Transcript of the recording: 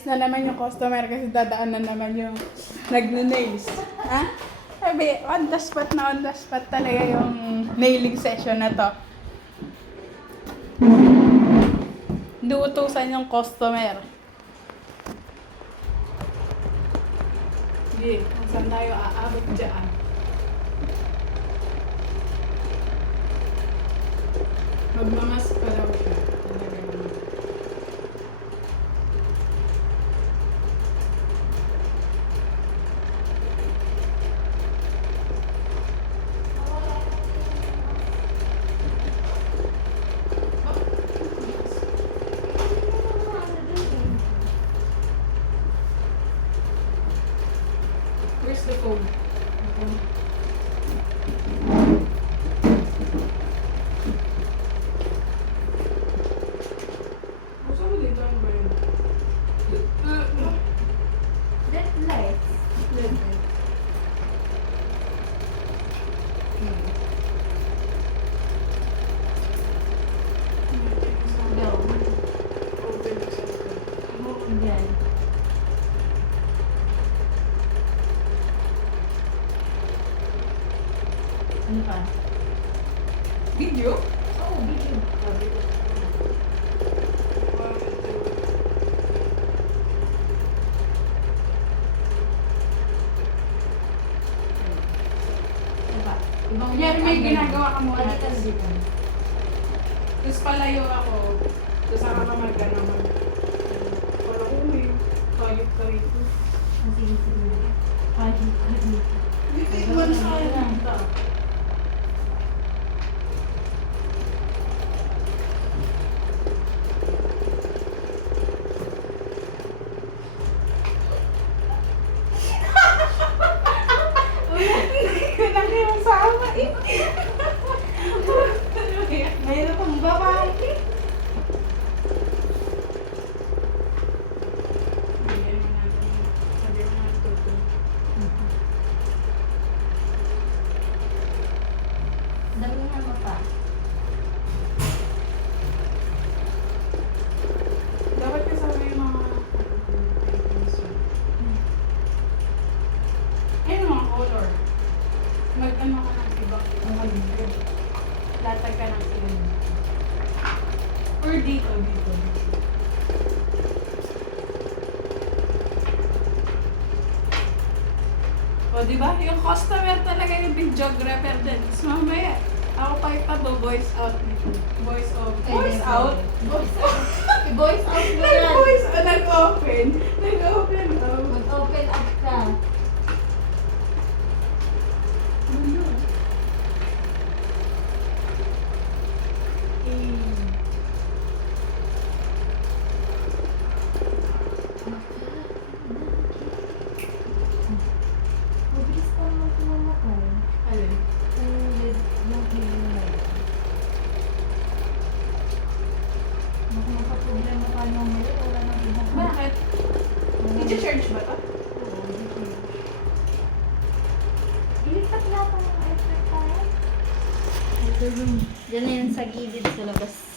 Na naman yung customer kasi dadaan na naman yung nagne-nails. Ha? Sabi, on the spot talaga yung nailing session na to. Duutusan yung customer. Sige, kung saan tayo aabot dyan. Magmamas pa daw siya. Talaga naman. Where's the phone? Gusto mo dito ano ba yun? That light. Go. Yan. Ano pa? Video? Oh, video. Ano pa? Ibang Kunyari may ginagawa ka muna. Palitan dito. Tapos palayo ako. Tapos saka ka mag-ganaman. Wala ko may kayot ka rito. Sige, sige. Kahit ka dito. Hindi mo na sa akin. Yung sama eh. Mayroon pang babae. Bigyan mo natin. Sabi mo natin ito. Damihan mo pa. Dapat kasama yung mga items yun. Ayun mga color. Mag-ano ka ng ibang color. Latag ka ng ilan. Or dito. O, di ba? Yung customer talaga yung videographer din. Tapos mamaya, ako pa ipabo voice out nito. Voice out. Voice out? Voice out. I-voice out mo yan. Nag-voice out. Nag-open. Nag-open out. Mag-open up ka. Mabilis pa naman kumamakay. Alin? Baka magka-problema pa mamaya. Wala nang ibang Bakit? Di-charge ba to? Ilipat natin ng effort tayo. Diyan na yan sa gilid sa labas.